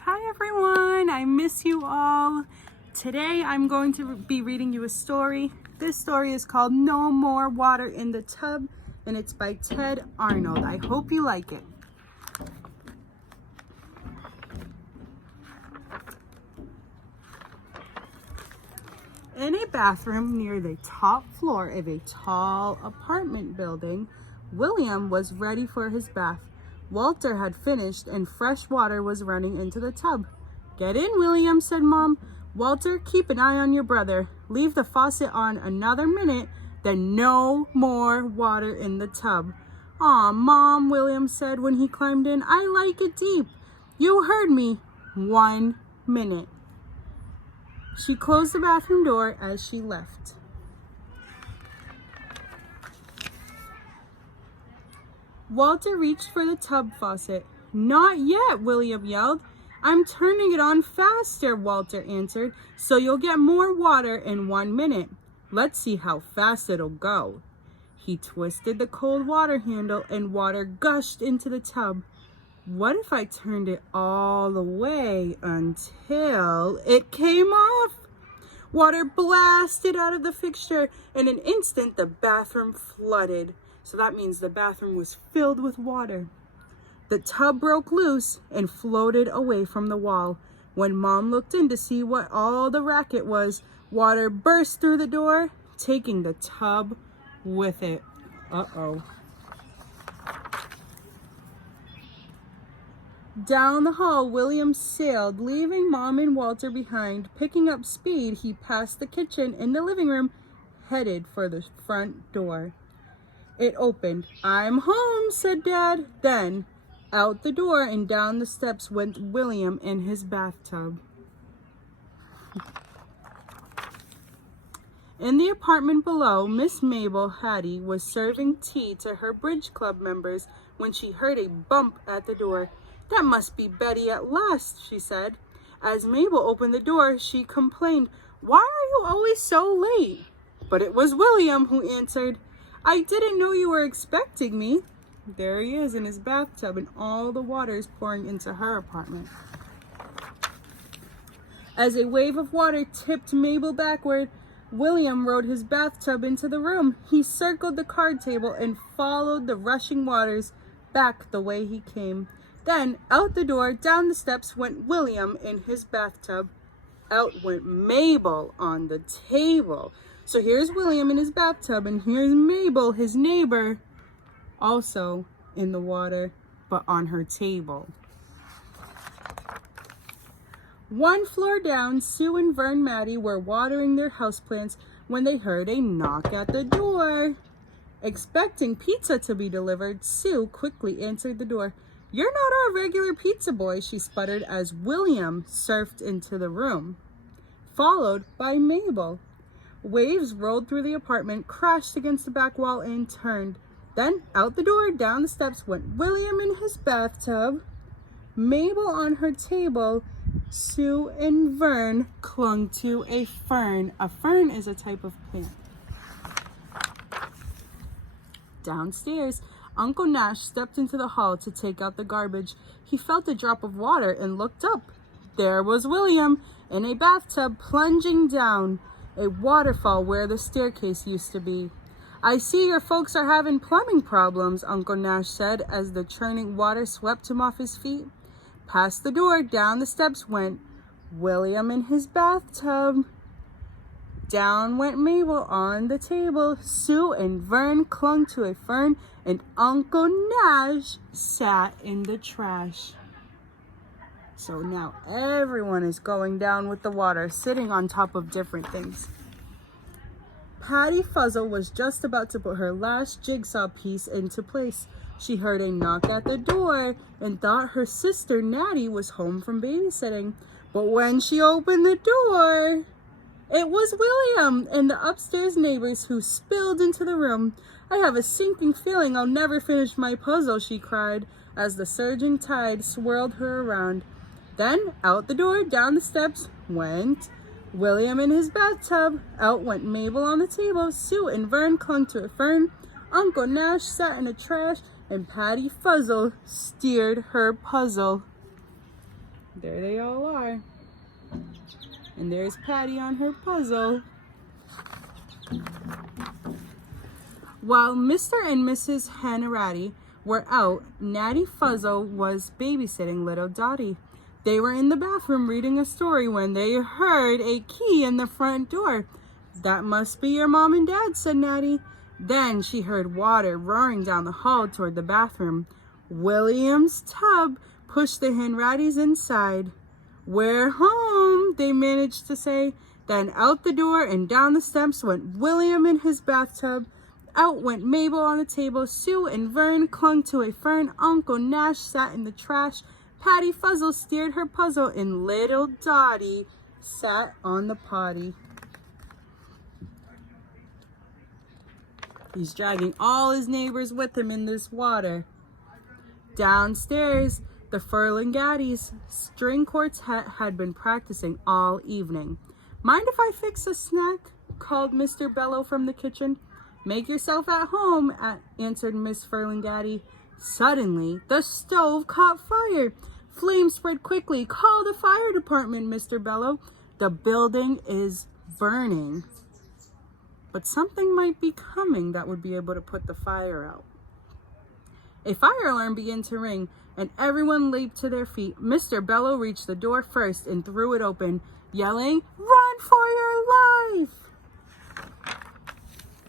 Hi everyone, I miss you all. Today I'm going to be reading you a story. This story is called No More Water in the Tub and it's by Ted Arnold. I hope you like it. In a bathroom near the top floor of a tall apartment building, William was ready for his bath. Walter had finished and fresh water was running into the tub. "Get in, William," said Mom. "Walter, keep an eye on your brother. Leave the faucet on another minute, then no more water in the tub." "Aw, Mom," William said when he climbed in. "I like it deep." "You heard me. 1 minute." She closed the bathroom door as she left. Walter reached for the tub faucet. "Not yet," William yelled. "I'm turning it on faster," Walter answered, "so you'll get more water in 1 minute. Let's see how fast it'll go." He twisted the cold water handle and water gushed into the tub. "What if I turned it all the way until it came off?" Water blasted out of the fixture. In an instant, the bathroom flooded. So that means the bathroom was filled with water. The tub broke loose and floated away from the wall. When Mom looked in to see what all the racket was, water burst through the door, taking the tub with it. Uh-oh. Down the hall, William sailed, leaving Mom and Walter behind. Picking up speed, he passed the kitchen and the living room, headed for the front door. It opened. "I'm home," said Dad. Then, out the door and down the steps went William in his bathtub. In the apartment below, Miss Mabel Hattie was serving tea to her bridge club members when she heard a bump at the door. "That must be Betty at last," she said. As Mabel opened the door, she complained, "Why are you always so late?" But it was William who answered. "I didn't know you were expecting me." There he is in his bathtub and all the water is pouring into her apartment. As a wave of water tipped Mabel backward, William rode his bathtub into the room. He circled the card table and followed the rushing waters back the way he came. Then out the door, down the steps went William in his bathtub. Out went Mabel on the table. So here's William in his bathtub and here's Mabel, his neighbor, also in the water, but on her table. One floor down, Sue and Vern Maddie were watering their houseplants when they heard a knock at the door. Expecting pizza to be delivered, Sue quickly answered the door. "You're not our regular pizza boy," she sputtered as William surfed into the room, followed by Mabel. Waves rolled through the apartment, crashed against the back wall, and turned. Then out the door, down the steps went William in his bathtub, Mabel on her table. Sue and Vern clung to a fern. A fern is a type of plant. Downstairs, Uncle Nash stepped into the hall to take out the garbage. He felt a drop of water and looked up. There was William in a bathtub plunging down a waterfall where the staircase used to be. "I see your folks are having plumbing problems," Uncle Nash said as the churning water swept him off his feet. Past the door, down the steps went William in his bathtub. Down went Mabel on the table. Sue and Vern clung to a fern, and Uncle Nash sat in the trash. So now everyone is going down with the water, sitting on top of different things. Patty Fuzzle was just about to put her last jigsaw piece into place. She heard a knock at the door and thought her sister Natty was home from babysitting. But when she opened the door, it was William and the upstairs neighbors who spilled into the room. "I have a sinking feeling I'll never finish my puzzle," she cried as the surging tide swirled her around. Then out the door, down the steps went William in his bathtub. Out went Mabel on the table. Sue and Vern clung to a fern. Uncle Nash sat in the trash, and Patty Fuzzle steered her puzzle. There they all are. And there's Patty on her puzzle. While Mr. and Mrs. Hanratty were out, Natty Fuzzle was babysitting little Dottie. They were in the bathroom reading a story when they heard a key in the front door. "That must be your mom and dad," said Natty. Then she heard water roaring down the hall toward the bathroom. William's tub pushed the Hanrattys inside. "We're home," they managed to say. Then out the door and down the steps went William in his bathtub. Out went Mabel on the table. Sue and Vern clung to a fern. Uncle Nash sat in the trash. Patty Fuzzle steered her puzzle, and little Dottie sat on the potty. He's dragging all his neighbors with him in this water. Downstairs, the Furlingatties string quartet had been practicing all evening. "Mind if I fix a snack?" called Mr. Bello from the kitchen. "Make yourself at home," answered Miss Furlingatty. Suddenly, the stove caught fire. Flames spread quickly. "Call the fire department, Mr. Bello. The building is burning." But something might be coming that would be able to put the fire out. A fire alarm began to ring, and everyone leaped to their feet. Mr. Bello reached the door first and threw it open, yelling, "Run for your life!"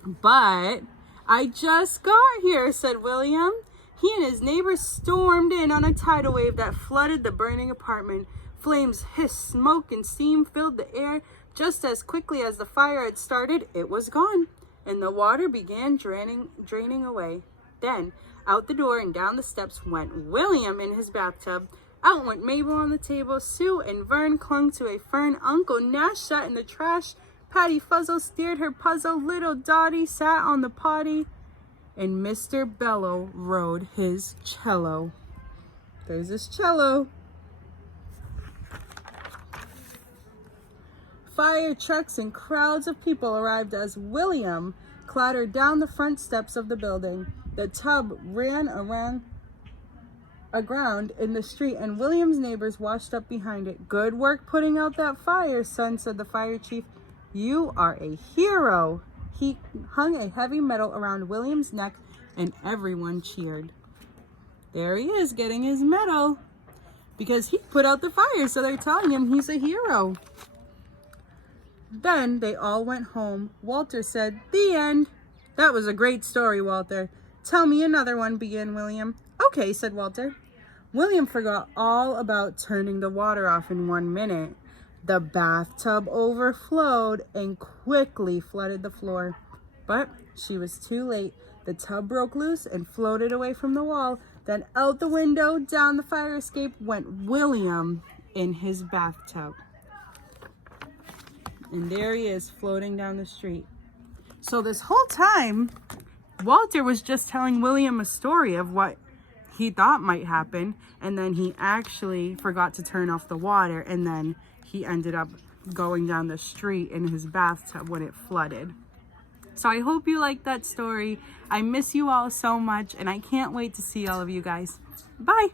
"But I just got here," said William. He and his neighbors stormed in on a tidal wave that flooded the burning apartment. Flames hissed, smoke and steam filled the air. Just as quickly as the fire had started, it was gone, and the water began draining away. Then, out the door and down the steps went William in his bathtub. Out went Mabel on the table. Sue and Vern clung to a fern. Uncle Nash sat in the trash. Patty Fuzzle steered her puzzle. Little Dottie sat on the potty. And Mr. Bello rode his cello. There's his cello. Fire trucks and crowds of people arrived as William clattered down the front steps of the building. The tub ran aground in the street, and William's neighbors washed up behind it. "Good work putting out that fire, son," said the fire chief. "You are a hero." He hung a heavy medal around William's neck, and everyone cheered. There he is getting his medal because he put out the fire, so they're telling him he's a hero. Then they all went home. Walter said, "The end." "That was a great story, Walter." "Tell me another one," began William. "Okay," said Walter. William forgot all about turning the water off in 1 minute. The bathtub overflowed and quickly flooded the floor. But she was too late. The tub broke loose and floated away from the wall. Then out the window, down the fire escape, went William in his bathtub. And there he is, floating down the street. So this whole time, Walter was just telling William a story of what he thought might happen, and then he actually forgot to turn off the water, and then he ended up going down the street in his bathtub when it flooded. So I hope you liked that story. I miss you all so much, and I can't wait to see all of you guys. Bye!